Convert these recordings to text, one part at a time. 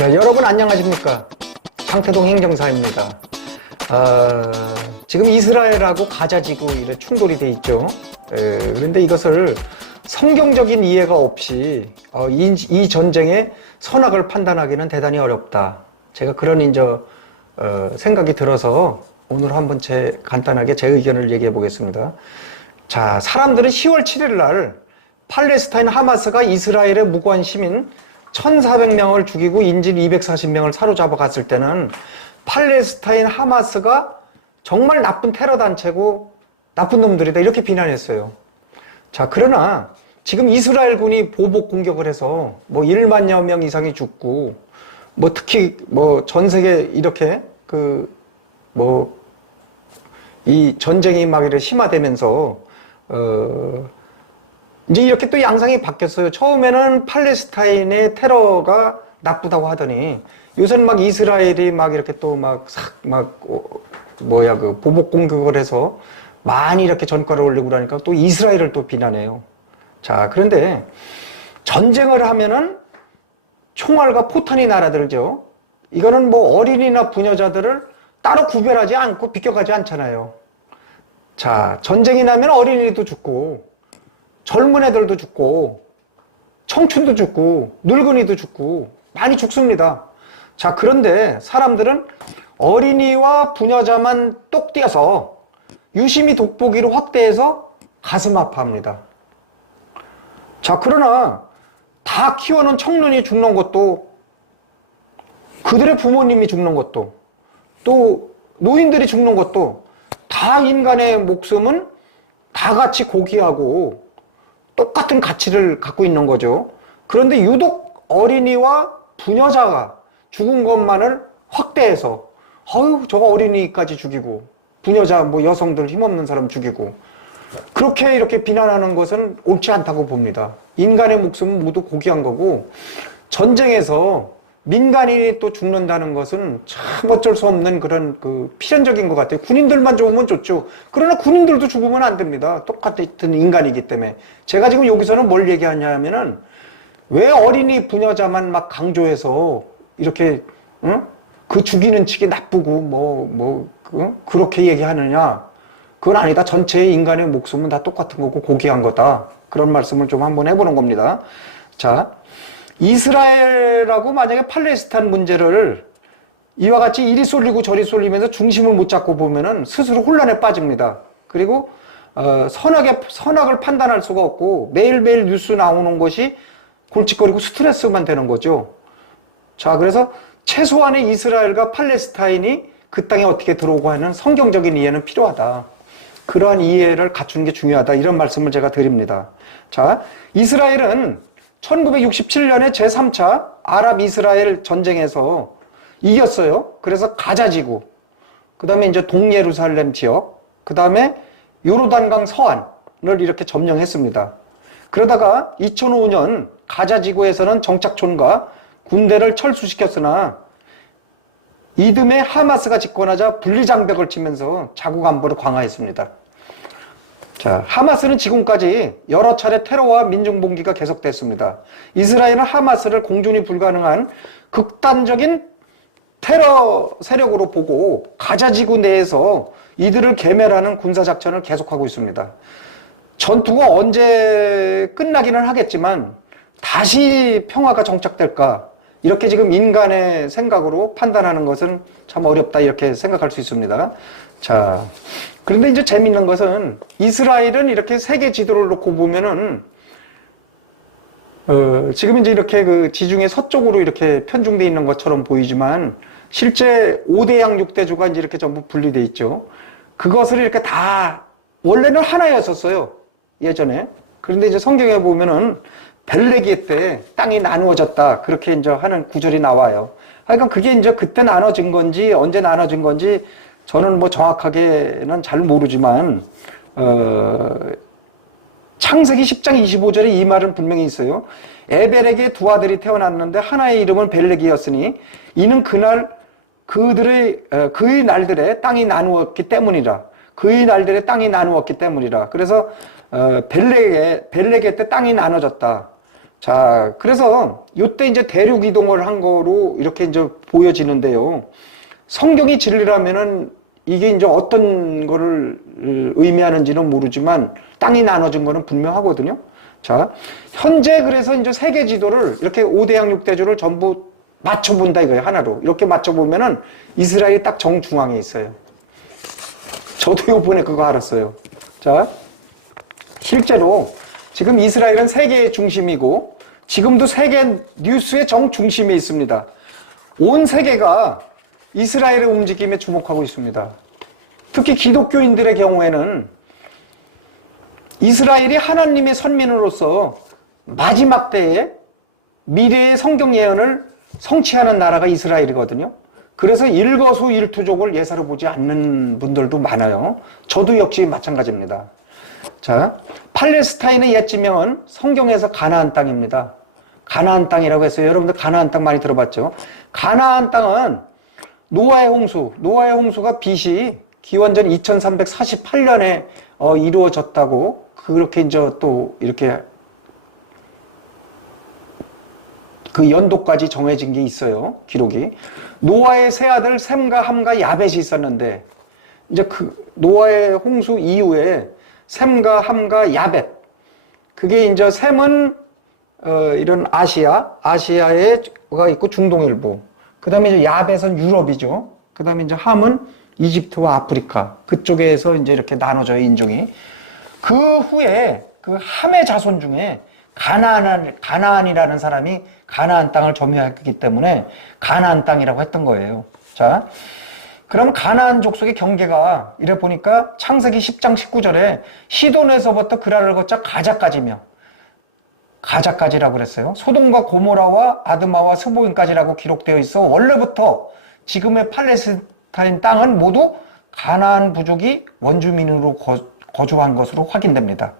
자, 여러분 안녕하십니까? 장태동 행정사입니다. 지금 이스라엘하고 가자지구 이래 충돌이 돼 있죠. 그런데 이것을 성경적인 이해가 없이 이 전쟁의 선악을 판단하기는 대단히 어렵다. 제가 그런 생각이 들어서 오늘 한번 간단하게 제 의견을 얘기해 보겠습니다. 자, 사람들은 10월 7일 날 팔레스타인 하마스가 이스라엘의 무고한 시민 1,400명을 죽이고 인질 240명을 사로잡아 갔을 때는 팔레스타인 하마스가 정말 나쁜 테러 단체고 나쁜 놈들이다 이렇게 비난했어요. 자, 그러나 지금 이스라엘 군이 보복 공격을 해서 1만여 명 이상이 죽고 특히 전 세계 이렇게 이 전쟁이 막 이렇게 심화되면서 이제 이렇게 또 양상이 바뀌었어요. 처음에는 팔레스타인의 테러가 나쁘다고 하더니 요새는 막 이스라엘이 막 이렇게 또 보복 공격을 해서 많이 이렇게 전과를 올리고 그러니까 또 이스라엘을 또 비난해요. 자, 그런데 전쟁을 하면은 총알과 포탄이 날아들죠. 이거는 어린이나 부녀자들을 따로 구별하지 않고 비껴가지 않잖아요. 자, 전쟁이 나면 어린이도 죽고 젊은 애들도 죽고 청춘도 죽고 늙은이도 죽고 많이 죽습니다. 자, 그런데 사람들은 어린이와 부녀자만 똑 띄어서 유심히 돋보기로 확대해서 가슴 아파합니다. 자, 그러나 다 키워놓은 청년이 죽는 것도 그들의 부모님이 죽는 것도 또 노인들이 죽는 것도 다 인간의 목숨은 다 같이 고귀하고 똑같은 가치를 갖고 있는 거죠. 그런데 유독 어린이와 부녀자가 죽은 것만을 확대해서 저거 어린이까지 죽이고 부녀자 여성들 힘없는 사람 죽이고 그렇게 이렇게 비난하는 것은 옳지 않다고 봅니다. 인간의 목숨은 모두 고귀한 거고 전쟁에서 민간인이 또 죽는다는 것은 참 어쩔 수 없는 그런 필연적인 것 같아요. 군인들만 죽으면 좋죠. 그러나 군인들도 죽으면 안 됩니다. 똑같은 인간이기 때문에. 제가 지금 여기서는 뭘 얘기하냐면은 왜 어린이 부녀자만 막 강조해서 이렇게 그 죽이는 측이 나쁘고 그렇게 얘기하느냐. 그건 아니다. 전체의 인간의 목숨은 다 똑같은 거고 고귀한 거다. 그런 말씀을 좀 한번 해보는 겁니다. 자, 이스라엘하고 만약에 팔레스타인 문제를 이와 같이 이리 쏠리고 저리 쏠리면서 중심을 못 잡고 보면은 스스로 혼란에 빠집니다. 그리고 선악을 판단할 수가 없고 매일매일 뉴스 나오는 것이 골칫거리고 스트레스만 되는 거죠. 자, 그래서 최소한의 이스라엘과 팔레스타인이 그 땅에 어떻게 들어오고 하는 성경적인 이해는 필요하다. 그러한 이해를 갖추는 게 중요하다. 이런 말씀을 제가 드립니다. 자, 이스라엘은 1967년에 제3차 아랍 이스라엘 전쟁에서 이겼어요. 그래서 가자지구, 그 다음에 이제 동예루살렘 지역, 그 다음에 요르단강 서안을 이렇게 점령했습니다. 그러다가 2005년 가자지구에서는 정착촌과 군대를 철수시켰으나 이듬해 하마스가 집권하자 분리장벽을 치면서 자국 안보를 강화했습니다. 자, 하마스는 지금까지 여러 차례 테러와 민중봉기가 계속됐습니다. 이스라엘은 하마스를 공존이 불가능한 극단적인 테러 세력으로 보고 가자지구 내에서 이들을 괴멸하는 군사작전을 계속하고 있습니다. 전투가 언제 끝나기는 하겠지만 다시 평화가 정착될까? 이렇게 지금 인간의 생각으로 판단하는 것은 참 어렵다 이렇게 생각할 수 있습니다. 자, 그런데 이제 재밌는 것은 이스라엘은 이렇게 세계 지도를 놓고 보면은 지금 이제 이렇게 지중해 서쪽으로 이렇게 편중되어 있는 것처럼 보이지만 실제 5대양 6대주가 이제 이렇게 전부 분리되어 있죠. 그것을 이렇게 다 원래는 하나였었어요. 예전에. 그런데 이제 성경에 보면은 벨레기 때 땅이 나누어졌다. 그렇게 이제 하는 구절이 나와요. 그러니까 그게 이제 그때 나눠진 건지 언제 나눠진 건지 저는 정확하게는 잘 모르지만 창세기 10장 25절에 이 말은 분명히 있어요. 에벨에게 두 아들이 태어났는데 하나의 이름은 벨렉이었으니 이는 그의 날들에 땅이 나누었기 때문이라. 그의 날들에 땅이 나누었기 때문이라. 그래서 벨렉의 때 땅이 나눠졌다. 자, 그래서 요때 이제 대륙 이동을 한 거로 이렇게 이제 보여지는데요. 성경이 진리라면은 이게 이제 어떤 거를 의미하는지는 모르지만 땅이 나눠진 거는 분명하거든요. 자, 현재 그래서 이제 세계 지도를 이렇게 5대양 6대주를 전부 맞춰본다 이거예요. 하나로. 이렇게 맞춰보면은 이스라엘이 딱 정중앙에 있어요. 저도 요번에 그거 알았어요. 자, 실제로 지금 이스라엘은 세계의 중심이고 지금도 세계 뉴스의 정중심에 있습니다. 온 세계가 이스라엘의 움직임에 주목하고 있습니다. 특히 기독교인들의 경우에는 이스라엘이 하나님의 선민으로서 마지막 때에 미래의 성경 예언을 성취하는 나라가 이스라엘이거든요. 그래서 일거수일투족을 예사로 보지 않는 분들도 많아요. 저도 역시 마찬가지입니다. 자, 팔레스타인의 옛 지명은 성경에서 가나안 땅입니다. 가나안 땅이라고 했어요. 여러분들 가나안 땅 많이 들어봤죠? 가나안 땅은 노아의 홍수가 BC 기원전 2348년에 이루어졌다고 그렇게 이제 또 이렇게 그 연도까지 정해진 게 있어요. 기록이. 노아의 세 아들 셈과 함과 야벳이 있었는데 이제 그 노아의 홍수 이후에 셈과 함과 야벳, 그게 이제 셈은 이런 아시아에가 있고 중동 일부, 그 다음에 이제 야벳은 유럽이죠. 그 다음에 이제 함은 이집트와 아프리카 그쪽에서 이제 이렇게 나눠져요, 인종이. 그 후에 그 함의 자손 중에 가나안이라는 사람이 가나안 땅을 점유했기 때문에 가나안 땅이라고 했던 거예요. 자, 그럼 가나안 족속의 경계가 이래 보니까 창세기 10장 19절에 시돈에서부터 그라를 거쳐 가자까지라고 그랬어요. 소돔과 고모라와 아드마와 스보임까지라고 기록되어 있어 원래부터 지금의 팔레스타인 땅은 모두 가나안 부족이 원주민으로 거주한 것으로 확인됩니다.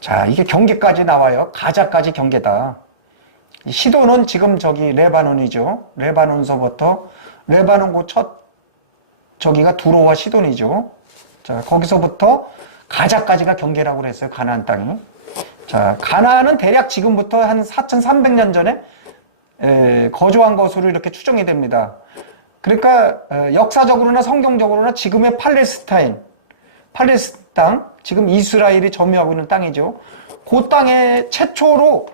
자, 이게 경계까지 나와요. 가자까지 경계다. 시돈은 지금 저기 레바논이죠. 레바논서부터 레바논 첫 저기가 두로와 시돈이죠. 자, 거기서부터 가자까지가 경계라고 그랬어요. 가나안 땅이. 자, 가나안은 대략 지금부터 한 4300년 전에 거주한 것으로 이렇게 추정이 됩니다. 그러니까 역사적으로나 성경적으로나 지금의 팔레스타인 땅, 지금 이스라엘이 점유하고 있는 땅이죠. 그 땅에 최초로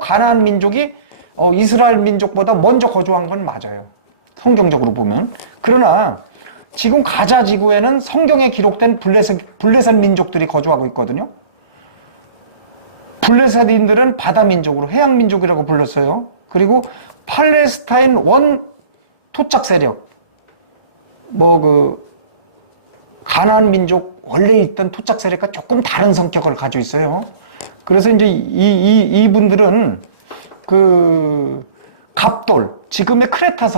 가나안 민족이 이스라엘 민족보다 먼저 거주한 건 맞아요. 성경적으로 보면. 그러나 지금 가자 지구에는 성경에 기록된 블레셋 민족들이 거주하고 있거든요. 블레셋인들은 바다 민족으로 해양 민족이라고 불렀어요. 그리고 팔레스타인 원 토착 세력, 가나안 민족 원래 있던 토착 세력과 조금 다른 성격을 가지고 있어요. 그래서 이제 이분들은 갑돌, 지금의 크레타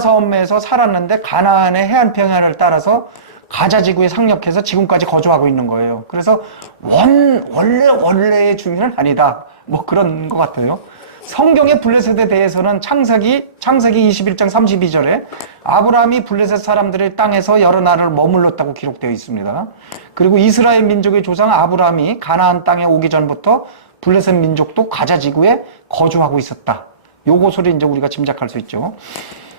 섬에서 살았는데 가나안의 해안 평야를 따라서 가자 지구에 상륙해서 지금까지 거주하고 있는 거예요. 그래서 원래의 주민은 아니다. 그런 것 같아요. 성경의 블레셋에 대해서는 창세기 21장 32절에 아브라함이 블레셋 사람들의 땅에서 여러 날을 머물렀다고 기록되어 있습니다. 그리고 이스라엘 민족의 조상 아브라함이 가나안 땅에 오기 전부터 블레셋 민족도 가자 지구에 거주하고 있었다. 요것을 이제 우리가 짐작할 수 있죠.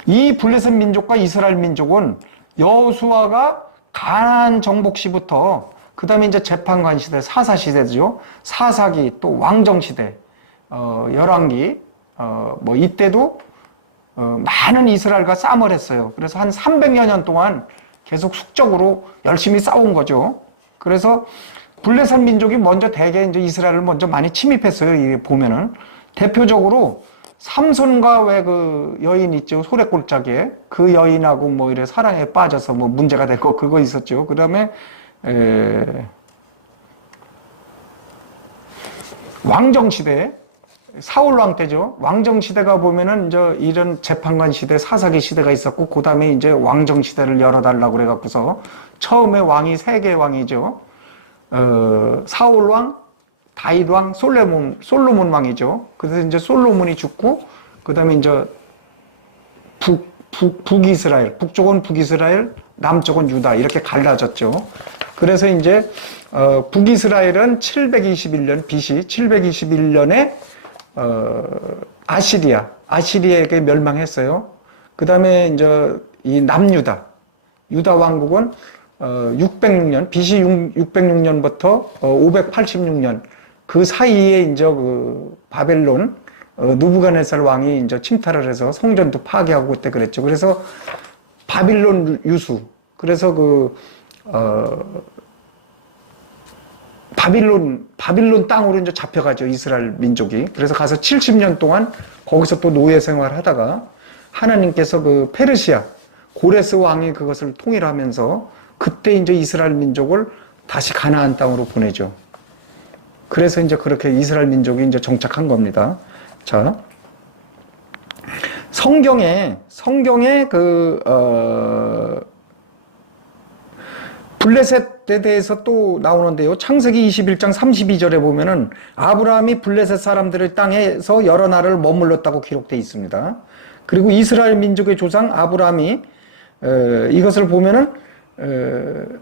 이 블레셋 민족과 이스라엘 민족은 여호수아가 가나안 정복 시부터 그 다음에 이제 재판관 시대, 사사 시대죠. 사사기 또 왕정 시대, 열왕기, 이때도 많은 이스라엘과 싸움을 했어요. 그래서 한 300여 년 동안 계속 숙적으로 열심히 싸운 거죠. 그래서 블레셋 민족이 먼저 대개 이제 이스라엘을 먼저 많이 침입했어요. 이게 보면은 대표적으로 삼손과 왜 그 여인 있죠, 소래골짜기에 그 여인하고 이래 사랑에 빠져서 문제가 됐고 그거 있었죠. 그 다음에 왕정 시대, 사울 왕 때죠. 왕정 시대가 보면은 이제 이런 재판관 시대, 사사기 시대가 있었고, 그 다음에 이제 왕정 시대를 열어달라고 그래갖고서 처음에 왕이 세 개의 왕이죠. 사울 왕, 다윗 왕, 솔로몬 왕이죠. 그래서 이제 솔로몬이 죽고, 그 다음에 이제 북이스라엘, 북쪽은 북이스라엘, 남쪽은 유다 이렇게 갈라졌죠. 그래서 이제 북이스라엘은 721년 BC 721년에 아시리아에게 멸망했어요. 그 다음에 이제 이 남유다 유다 왕국은 606년 BC 606년부터 586년 그 사이에 이제 그 바벨론 느부갓네살 왕이 이제 침탈을 해서 성전도 파괴하고 그때 그랬죠. 그래서 바빌론 유수. 그래서 바빌론 땅으로 이제 잡혀가죠. 이스라엘 민족이. 그래서 가서 70년 동안 거기서 또 노예 생활하다가 하나님께서 그 페르시아 고레스 왕이 그것을 통일하면서 그때 이제 이스라엘 민족을 다시 가나안 땅으로 보내죠. 그래서 이제 그렇게 이스라엘 민족이 이제 정착한 겁니다. 자, 성경에 블레셋에 대해서 또 나오는데요. 창세기 21장 32절에 보면은 아브라함이 블레셋 사람들의 땅에서 여러 날을 머물렀다고 기록되어 있습니다. 그리고 이스라엘 민족의 조상 아브라함이 이것을 보면은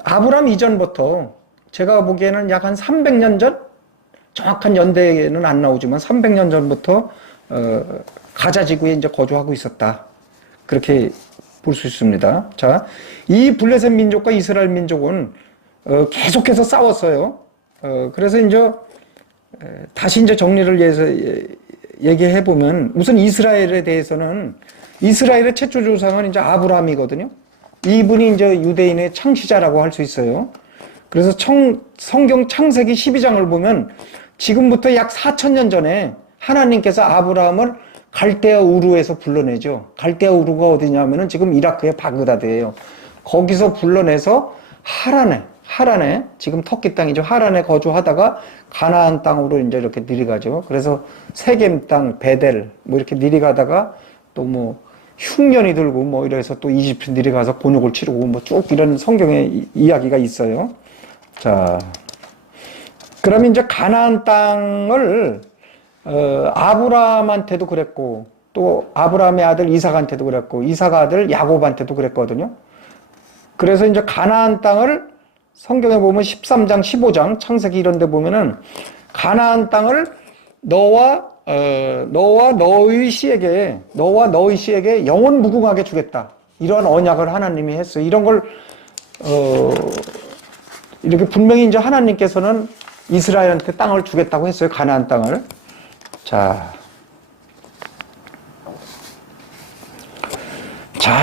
아브라함 이전부터 제가 보기에는 약 한 300년 전, 정확한 연대는 안 나오지만 300년 전부터 가자 지구에 이제 거주하고 있었다. 그렇게 볼 수 있습니다. 자, 이 블레셋 민족과 이스라엘 민족은 계속해서 싸웠어요. 그래서 이제 다시 이제 정리를 해서 얘기해 보면 우선 이스라엘에 대해서는 이스라엘의 최초 조상은 이제 아브라함이거든요. 이분이 이제 유대인의 창시자라고 할 수 있어요. 그래서 성경 창세기 12장을 보면 지금부터 약 4,000년 전에 하나님께서 아브라함을 갈대아 우르에서 불러내죠. 갈대아 우르가 어디냐면은 지금 이라크의 바그다드예요. 거기서 불러내서 하란에 지금 터키 땅이죠. 하란에 거주하다가 가나안 땅으로 이제 이렇게 내려가죠. 그래서 세겜 땅, 베델 뭐 이렇게 내려가다가 또 뭐 흉년이 들고 뭐 이래서 또 이집트 내려가서 곤욕을 치르고 뭐 쭉 이런 성경의 이야기가 있어요. 자, 그러면 이제 가나안 땅을 아브라함한테도 그랬고 또 아브라함의 아들 이삭한테도 그랬고 이삭 아들 야곱한테도 그랬거든요. 그래서 이제 가나안 땅을 성경에 보면 13장, 15장 창세기 이런 데 보면은 가나안 땅을 너와 너희 씨에게 영원 무궁하게 주겠다. 이러한 언약을 하나님이 했어요. 이런 걸 이렇게 분명히 이제 하나님께서는 이스라엘한테 땅을 주겠다고 했어요. 가나안 땅을. 자,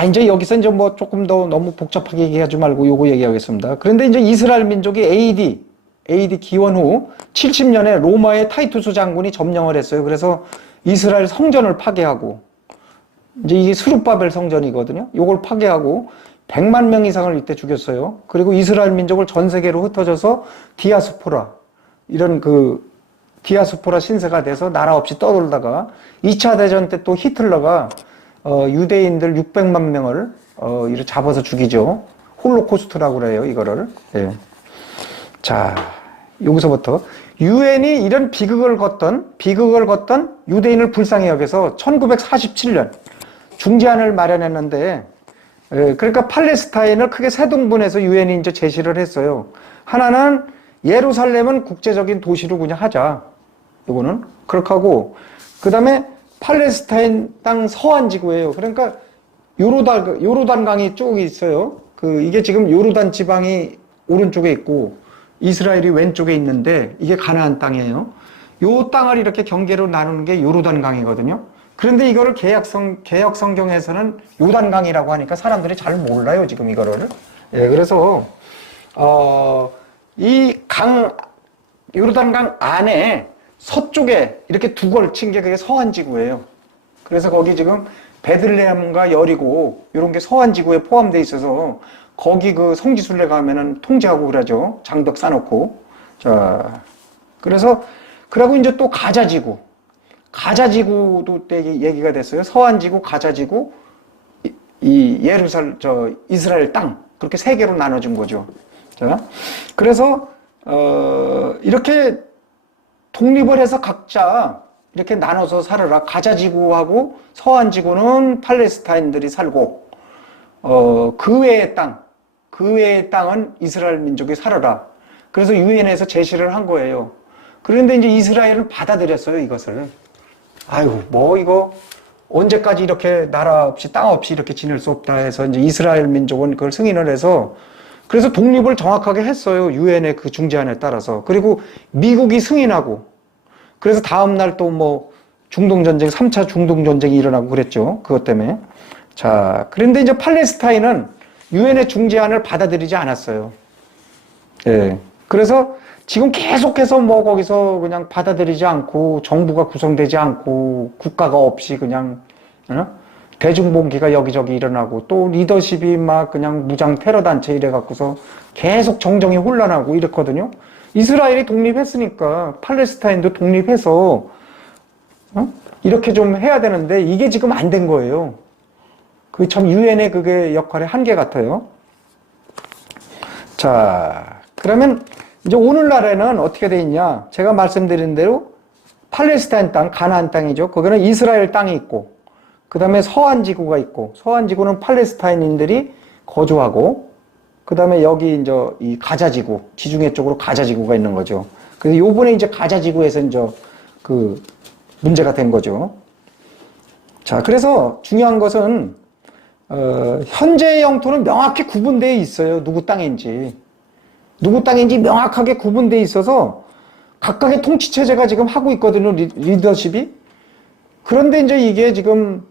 이제 여기서 이제 뭐 조금 더 너무 복잡하게 얘기하지 말고 요거 얘기하겠습니다. 그런데 이제 이스라엘 민족이 AD 기원 후 70년에 로마의 타이투스 장군이 점령을 했어요. 그래서 이스라엘 성전을 파괴하고 이제 이게 스룹바벨 성전이거든요. 요걸 파괴하고 100만 명 이상을 이때 죽였어요. 그리고 이스라엘 민족을 전 세계로 흩어져서 디아스포라 이런 디아스포라 신세가 돼서 나라 없이 떠돌다가 2차 대전 때 또 히틀러가 유대인들 600만 명을 이렇게 잡아서 죽이죠. 홀로코스트라고 그래요, 이거를. 예. 자, 여기서부터 유엔이 이런 비극을 걷던 유대인을 불쌍히 여겨서 1947년 중재안을 마련했는데, 그러니까 팔레스타인을 크게 세 등분해서 유엔이 이제 제시를 했어요. 하나는 예루살렘은 국제적인 도시로 그냥 하자. 이거는 그렇게 하고, 그 다음에 팔레스타인 땅 서안 지구예요. 그러니까 요르단강이 쭉 있어요. 이게 지금 요르단 지방이 오른쪽에 있고 이스라엘이 왼쪽에 있는데 이게 가나안 땅이에요. 요 땅을 이렇게 경계로 나누는 게 요르단강이거든요. 그런데 이거를 개역 성경에서는 요단강이라고 하니까 사람들이 잘 몰라요, 지금 이거를. 예, 그래서 이 요르단강 안에 서쪽에 이렇게 두 걸친 게 그게 서안지구예요. 그래서 거기 지금 베들레헴과 여리고 이런 게 서안지구에 포함되어 있어서 거기 성지순례 가면은 통제하고 그러죠. 장벽 쌓아놓고. 자, 그러고 이제 또 가자지구도 때 얘기가 됐어요. 서안지구, 가자지구, 이스라엘 땅. 그렇게 세 개로 나눠준 거죠. 자, 그래서, 이렇게 독립을 해서 각자 이렇게 나눠서 살아라. 가자지구하고 서안지구는 팔레스타인들이 살고, 그 외의 땅, 그 외의 땅은 이스라엘 민족이 살아라. 그래서 유엔에서 제시를 한 거예요. 그런데 이제 이스라엘은 받아들였어요, 이것을. 아이고, 뭐 이거 언제까지 이렇게 나라 없이 땅 없이 이렇게 지낼 수 없다 해서 이제 이스라엘 민족은 그걸 승인을 해서 그래서 독립을 정확하게 했어요. 유엔의 그 중재안에 따라서. 그리고 미국이 승인하고 그래서 다음날 또 뭐 중동전쟁, 3차 중동전쟁이 일어나고 그랬죠. 그것 때문에. 자, 그런데 이제 팔레스타인은 유엔의 중재안을 받아들이지 않았어요. 예. 그래서 지금 계속해서 뭐 거기서 그냥 받아들이지 않고 정부가 구성되지 않고 국가가 없이 그냥 대중봉기가 여기저기 일어나고 또 리더십이 막 그냥 무장 테러 단체 이래 갖고서 계속 정정이 혼란하고 이랬거든요. 이스라엘이 독립했으니까 팔레스타인도 독립해서 이렇게 좀 해야 되는데 이게 지금 안 된 거예요. 그게 참 유엔의 그게 역할의 한계 같아요. 자, 그러면 이제 오늘날에는 어떻게 돼 있냐? 제가 말씀드린 대로 팔레스타인 땅, 가나안 땅이죠. 거기는 이스라엘 땅이 있고, 그 다음에 서한 지구가 있고, 서한 지구는 팔레스타인인들이 거주하고, 그 다음에 여기 이제 이 가자 지구, 지중해 쪽으로 가자 지구가 있는 거죠. 그래서 요번에 이제 가자 지구에서 이제 그 문제가 된 거죠. 자, 그래서 중요한 것은 현재의 영토는 명확히 구분되어 있어요. 누구 땅인지. 누구 땅인지 명확하게 구분되어 있어서 각각의 통치체제가 지금 하고 있거든요. 리더십이. 그런데 이제 이게 지금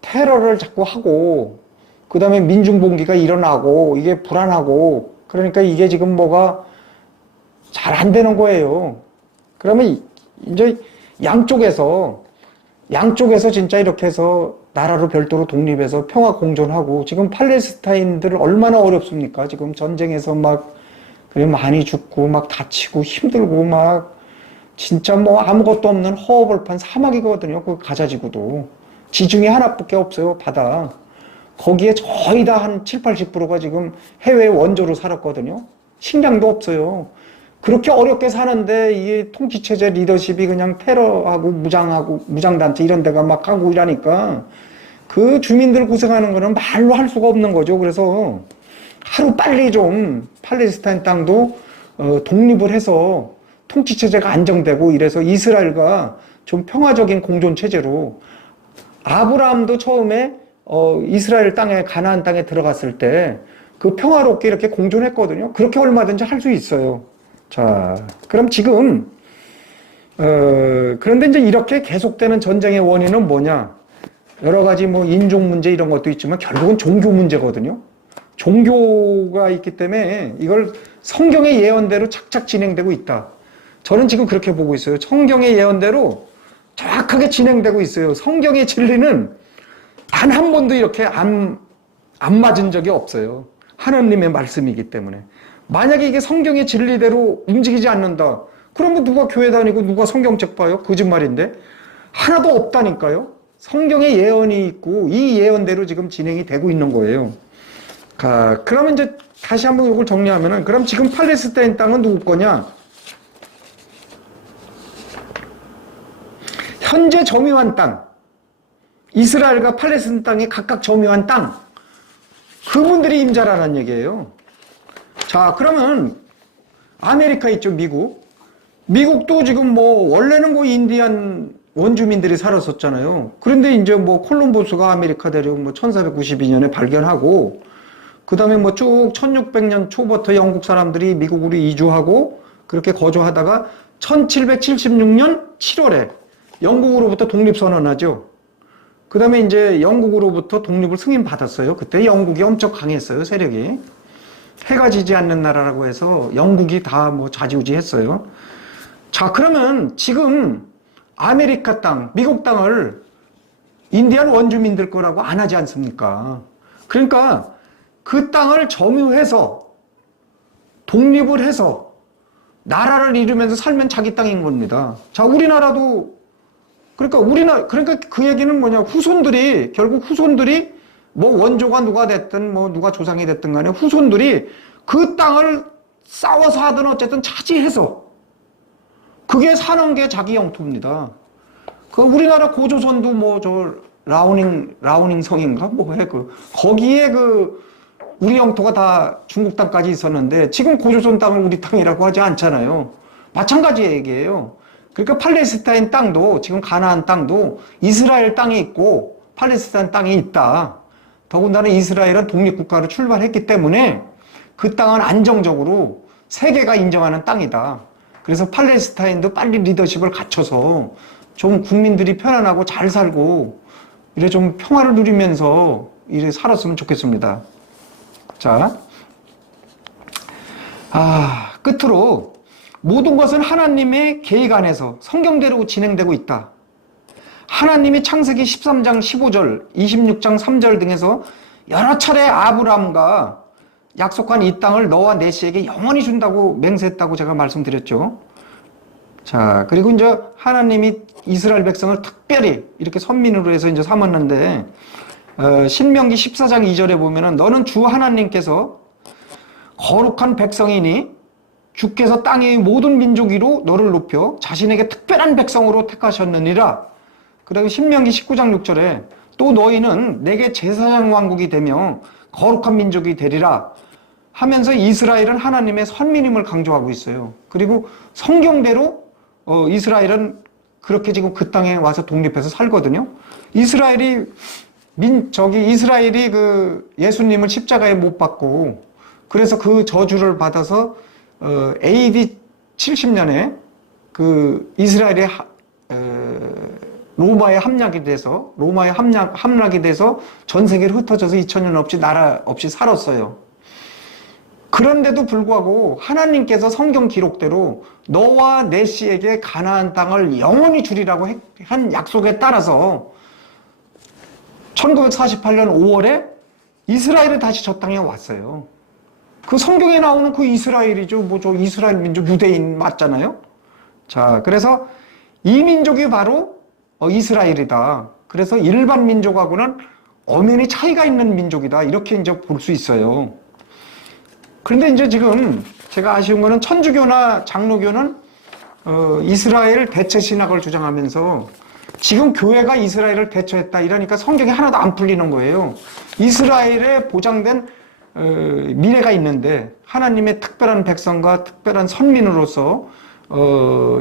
테러를 자꾸 하고 그 다음에 민중봉기가 일어나고 이게 불안하고 그러니까 이게 지금 뭐가 잘 안 되는 거예요. 그러면 이제 양쪽에서 진짜 이렇게 해서 나라로 별도로 독립해서 평화 공존하고 지금 팔레스타인들 얼마나 어렵습니까? 지금 전쟁에서 막 많이 죽고 막 다치고 힘들고 막 진짜 뭐 아무것도 없는 허허벌판 사막이거든요. 그 가자지구도 지중해 하나밖에 없어요. 바다. 거기에 거의 다 한 7, 80%가 지금 해외 원조로 살았거든요. 식량도 없어요. 그렇게 어렵게 사는데 이게 통치체제 리더십이 그냥 테러하고 무장단체 이런 데가 막 하고 이러니까 그 주민들 고생하는 거는 말로 할 수가 없는 거죠. 그래서 하루 빨리 좀 팔레스타인 땅도 독립을 해서 통치체제가 안정되고 이래서 이스라엘과 좀 평화적인 공존체제로 아브라함도 처음에 이스라엘 땅에 가나안 땅에 들어갔을 때 그 평화롭게 이렇게 공존했거든요. 그렇게 얼마든지 할 수 있어요. 자, 그럼 지금 그런데 이제 이렇게 계속되는 전쟁의 원인은 뭐냐? 여러 가지 뭐 인종 문제 이런 것도 있지만 결국은 종교 문제거든요. 종교가 있기 때문에 이걸 성경의 예언대로 착착 진행되고 있다. 저는 지금 그렇게 보고 있어요. 성경의 예언대로 정확하게 진행되고 있어요. 성경의 진리는 단 한 번도 이렇게 안 맞은 적이 없어요. 하나님의 말씀이기 때문에. 만약에 이게 성경의 진리대로 움직이지 않는다. 그러면 누가 교회 다니고 누가 성경책 봐요? 거짓말인데. 하나도 없다니까요. 성경의 예언이 있고 이 예언대로 지금 진행이 되고 있는 거예요. 그러면 이제 다시 한번 이걸 정리하면은 그럼 지금 팔레스타인 땅은 누구 거냐? 현재 점유한 땅, 이스라엘과 팔레스타인 땅이 각각 점유한 땅, 그분들이 임자라는 얘기예요. 자, 그러면 아메리카 있죠, 미국. 미국도 지금 뭐 원래는 뭐 인디안 원주민들이 살았었잖아요. 그런데 이제 뭐 콜럼버스가 아메리카 대륙 뭐 1492년에 발견하고 그 다음에 뭐 쭉 1600년 초부터 영국 사람들이 미국으로 이주하고 그렇게 거주하다가 1776년 7월에 영국으로부터 독립선언하죠. 그 다음에 이제 영국으로부터 독립을 승인받았어요. 그때 영국이 엄청 강했어요, 세력이. 해가 지지 않는 나라라고 해서 영국이 다 뭐 좌지우지했어요. 자, 그러면 지금 아메리카 땅, 미국 땅을 인디안 원주민들 거라고 안 하지 않습니까? 그러니까 그 땅을 점유해서 독립을 해서 나라를 이루면서 살면 자기 땅인 겁니다. 자, 우리나라도 그러니까 그 얘기는 뭐냐? 결국 후손들이 뭐 원조가 누가 됐든 뭐 누가 조상이 됐든 간에 후손들이 그 땅을 싸워서 하든 어쨌든 차지해서 그게 사는 게 자기 영토입니다. 그 우리나라 고조선도 뭐 저 라우닝 성인가 뭐 해 거기에 우리 영토가 다 중국 땅까지 있었는데 지금 고조선 땅을 우리 땅이라고 하지 않잖아요. 마찬가지 얘기예요. 그러니까 팔레스타인 땅도 지금 가나안 땅도 이스라엘 땅이 있고 팔레스타인 땅이 있다. 더군다나 이스라엘은 독립국가로 출발했기 때문에 그 땅은 안정적으로 세계가 인정하는 땅이다. 그래서 팔레스타인도 빨리 리더십을 갖춰서 좀 국민들이 편안하고 잘 살고 이래 좀 평화를 누리면서 이래 살았으면 좋겠습니다. 자, 끝으로 모든 것은 하나님의 계획 안에서 성경대로 진행되고 있다. 하나님이 창세기 13장 15절, 26장 3절 등에서 여러 차례 아브라함과 약속한 이 땅을 너와 내 씨에게 영원히 준다고 맹세했다고 제가 말씀드렸죠. 자, 그리고 이제 하나님이 이스라엘 백성을 특별히 이렇게 선민으로 해서 이제 삼았는데, 신명기 14장 2절에 보면은 너는 주 하나님께서 거룩한 백성이니 주께서 땅의 모든 민족 위로 너를 높여 자신에게 특별한 백성으로 택하셨느니라. 그리고 신명기 19장 6절에 또 너희는 내게 제사장 왕국이 되며 거룩한 민족이 되리라 하면서 이스라엘은 하나님의 선민임을 강조하고 있어요. 그리고 성경대로 이스라엘은 그렇게 지금 그 땅에 와서 독립해서 살거든요. 이스라엘이 그 예수님을 십자가에 못 박고 그래서 그 저주를 받아서 AD 70년에 그 이스라엘의 로마에 함락이 돼서 전 세계로 흩어져서 2000년 없이 나라 없이 살았어요. 그런데도 불구하고 하나님께서 성경 기록대로 너와 내 씨에게 가나안 땅을 영원히 주리라고 한 약속에 따라서 1948년 5월에 이스라엘이 다시 저 땅에 왔어요. 그 성경에 나오는 그 이스라엘이죠. 저 이스라엘 민족 유대인 맞잖아요. 자, 그래서 이 민족이 바로 이스라엘이다. 그래서 일반 민족하고는 엄연히 차이가 있는 민족이다. 이렇게 이제 볼 수 있어요. 그런데 이제 지금 제가 아쉬운 거는 천주교나 장로교는 이스라엘 대체 신학을 주장하면서 지금 교회가 이스라엘을 대처했다 이러니까 성경이 하나도 안 풀리는 거예요. 이스라엘에 보장된 미래가 있는데 하나님의 특별한 백성과 특별한 선민으로서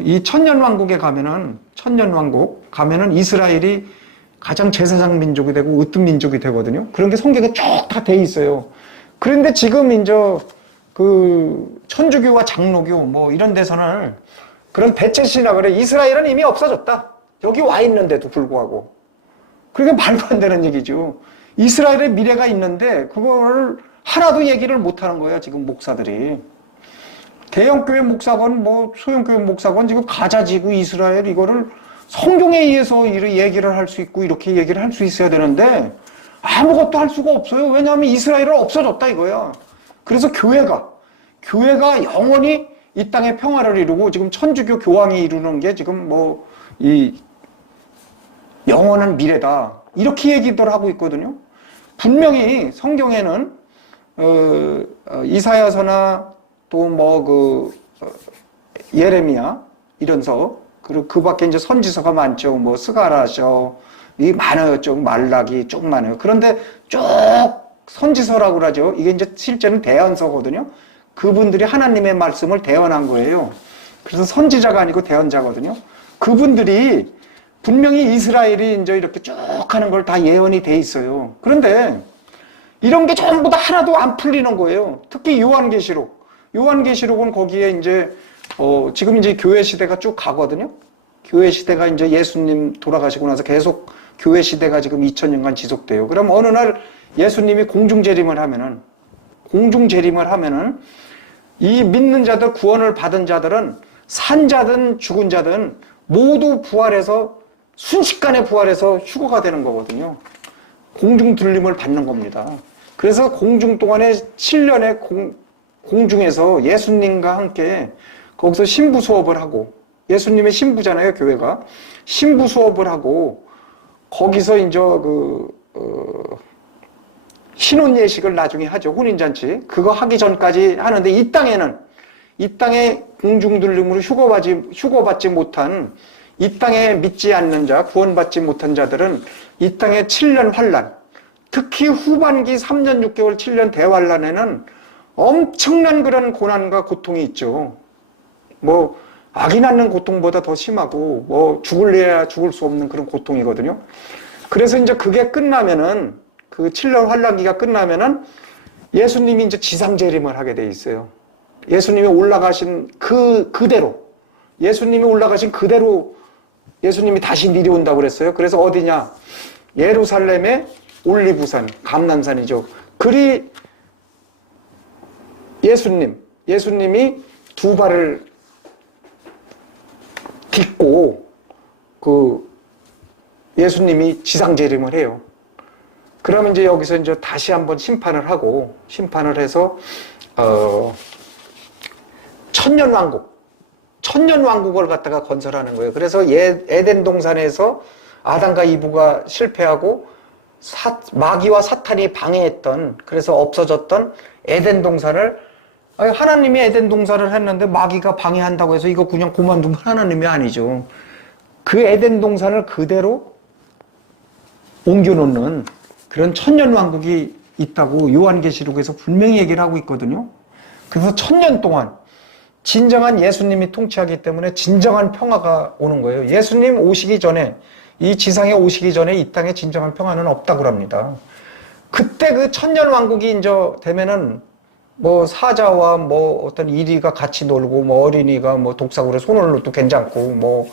이 천년왕국에 가면은 이스라엘이 가장 제사장 민족이 되고 으뜸 민족이 되거든요. 그런 게 성경에 쭉 다 돼 있어요. 그런데 지금 이제 그 천주교와 장로교 뭐 이런 데서는 그런 대체 신학을 해. 이스라엘은 이미 없어졌다. 여기 와 있는데도 불구하고. 그게 말도 안 되는 얘기죠. 이스라엘의 미래가 있는데 그걸 하나도 얘기를 못 하는 거예요, 지금 목사들이. 대형교회 목사건 뭐 소형교회 목사건 지금 가자지구 이스라엘 이거를 성경에 의해서 얘기를 할 수 있고 이렇게 얘기를 할 수 있어야 되는데 아무것도 할 수가 없어요. 왜냐하면 이스라엘은 없어졌다 이거야. 그래서 교회가 영원히 이 땅에 평화를 이루고 지금 천주교 교황이 이루는 게 지금 뭐 이 영원한 미래다 이렇게 얘기들 하고 있거든요. 분명히 성경에는 이사야서나 또 뭐 예레미야 이런서 그리고 그 밖에 이제 선지서가 많죠. 뭐 스가랴서 이 많아요. 좀 말라기 쭉 많아요. 그런데 쭉 선지서라고 그러죠. 이게 이제 실제는 대언서거든요. 그분들이 하나님의 말씀을 대언한 거예요. 그래서 선지자가 아니고 대언자거든요. 그분들이 분명히 이스라엘이 이제 이렇게 쭉 하는 걸 다 예언이 돼 있어요. 그런데 이런 게 전부 다 하나도 안 풀리는 거예요. 특히 요한계시록은 거기에 이제 지금 이제 교회 시대가 쭉 가거든요. 교회 시대가 이제 예수님 돌아가시고 나서 계속 교회 시대가 지금 2000년간 지속돼요. 그럼 어느 날 예수님이 공중재림을 하면은 이 믿는 자들, 구원을 받은 자들은 산자든 죽은 자든 모두 부활해서 순식간에 부활해서 휴거가 되는 거거든요. 공중 들림을 받는 겁니다. 그래서 공중 동안에 7년의 공중에서 예수님과 함께 거기서 신부 수업을 하고, 예수님의 신부잖아요, 교회가. 신부 수업을 하고, 거기서 이제 신혼 예식을 나중에 하죠. 혼인잔치. 그거 하기 전까지 하는데 이 땅에 공중들림으로 휴거받지 못한 이 땅에 믿지 않는 자, 구원받지 못한 자들은 이 땅에 7년 환란, 특히 후반기 3년 6개월, 7년 대환란에는 엄청난 그런 고난과 고통이 있죠. 뭐 아기 낳는 고통보다 더 심하고 뭐 죽을래야 죽을 수 없는 그런 고통이거든요. 그래서 이제 그게 끝나면은 그 7년 환란기가 끝나면은 예수님이 이제 지상재림을 하게 돼 있어요. 예수님이 올라가신 그대로 예수님이 올라가신 그대로 예수님이 다시 내려온다고 그랬어요. 그래서 어디냐? 예루살렘의 올리브산, 감람산이죠. 그리 예수님이 두 발을 딛고 예수님이 지상재림을 해요. 그러면 이제 여기서 이제 다시 한번 심판을 해서 천년왕국을 갖다가 건설하는 거예요. 그래서 에덴 동산에서 아담과 이브가 실패하고 마귀와 사탄이 방해했던, 그래서 없어졌던 에덴 동산을, 하나님이 에덴 동산을 했는데 마귀가 방해한다고 해서 이거 그냥 그만두면 하나님이 아니죠. 그 에덴 동산을 그대로 옮겨놓는 그런 천년왕국이 있다고 요한계시록에서 분명히 얘기를 하고 있거든요. 그래서 1000년 동안 진정한 예수님이 통치하기 때문에 진정한 평화가 오는 거예요. 예수님 오시기 전에, 이 지상에 오시기 전에 이 땅에 진정한 평화는 없다고 합니다. 그때 그 천년왕국이 이제 되면은 뭐 사자와 뭐 어떤 이리가 같이 놀고 뭐 어린이가 뭐 독사구에 손을 놓도 괜찮고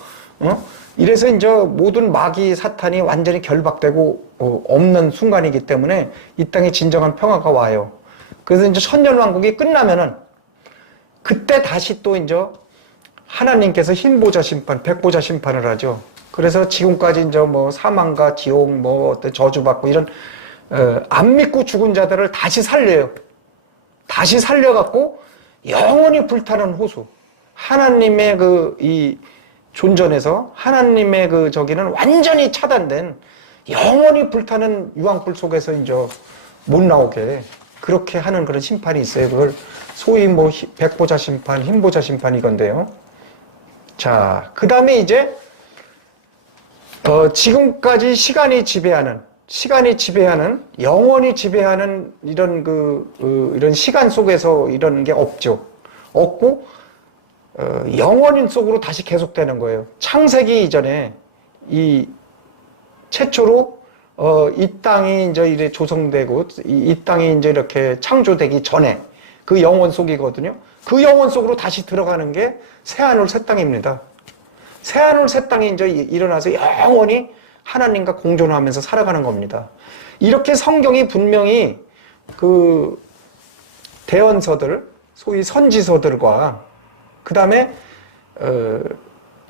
이래서 이제 모든 마귀 사탄이 완전히 결박되고 없는 순간이기 때문에 이 땅에 진정한 평화가 와요. 그래서 이제 천년왕국이 끝나면은 그때 다시 또 이제 하나님께서 흰보자 심판, 백보자 심판을 하죠. 그래서 지금까지 이제 뭐 사망과 지옥, 뭐 어떤 저주받고 이런 안 믿고 죽은 자들을 다시 살려요. 다시 살려갖고 영원히 불타는 호수. 하나님의 이 존전에서 하나님의 저기는 완전히 차단된 영원히 불타는 유황불 속에서 이제 못 나오게 그렇게 하는 그런 심판이 있어요. 그걸 소위 뭐 백보자 심판, 흰보자 심판 이건데요. 자, 그 다음에 이제 지금까지 시간이 지배하는 영원히 지배하는 이런 이런 시간 속에서 이런 게 없고 영원인 속으로 다시 계속되는 거예요. 창세기 이전에 이 최초로 이 땅이 이제 이래 조성되고 이 땅이 이제 이렇게 창조되기 전에 그 영원 속이거든요. 그 영원 속으로 다시 들어가는 게 새하늘 새 땅입니다. 새하늘 새 땅이 이제 일어나서 영원히 하나님과 공존하면서 살아가는 겁니다. 이렇게 성경이 분명히 그 대언서들, 소위 선지서들과 그 다음에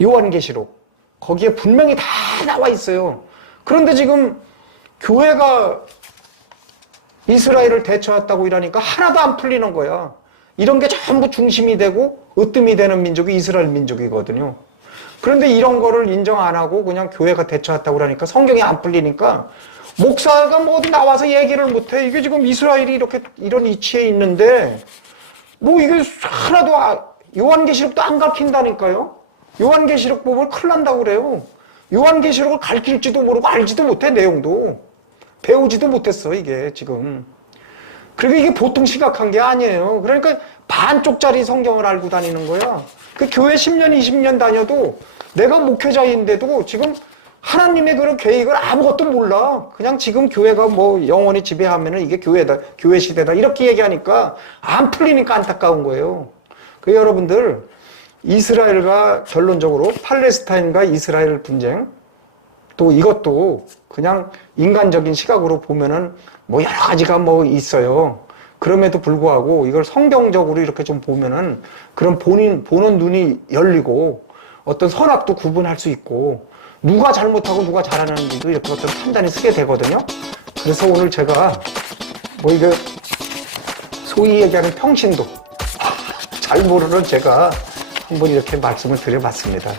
요한계시록 거기에 분명히 다 나와 있어요. 그런데 지금 교회가 이스라엘을 대처했다고 이러니까 하나도 안 풀리는 거야. 이런 게 전부 중심이 되고 으뜸이 되는 민족이 이스라엘 민족이거든요. 그런데 이런 거를 인정 안 하고 그냥 교회가 대처했다고 그러니까 성경이 안 풀리니까 목사가 뭐 어디 나와서 얘기를 못 해. 이게 지금 이스라엘이 이렇게 이런 위치에 있는데 뭐 이게 하나도 요한계시록도 안 가르친다니까요. 요한계시록 보면 큰일 난다고 그래요. 요한계시록을 가르칠지도 모르고 알지도 못해. 내용도 배우지도 못했어 이게 지금. 그리고 이게 보통 심각한 게 아니에요. 그러니까 반쪽짜리 성경을 알고 다니는 거야. 그 교회 10년 20년 다녀도 내가 목회자인데도 지금 하나님의 그런 계획을 아무것도 몰라. 그냥 지금 교회가 뭐 영원히 지배하면은 이게 교회다, 교회 시대다 이렇게 얘기하니까 안 풀리니까 안타까운 거예요. 그 여러분들 이스라엘과 결론적으로 팔레스타인과 이스라엘 분쟁 또 이것도 그냥 인간적인 시각으로 보면은 뭐 여러 가지가 뭐 있어요. 그럼에도 불구하고 이걸 성경적으로 이렇게 좀 보면은 그런 보는 눈이 열리고 어떤 선악도 구분할 수 있고 누가 잘못하고 누가 잘하는지도 이렇게 어떤 판단이 쓰게 되거든요. 그래서 오늘 제가 뭐 이게 소위 얘기하는 평신도 잘 모르는 제가 한번 이렇게 말씀을 드려봤습니다.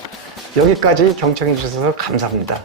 여기까지 경청해 주셔서 감사합니다.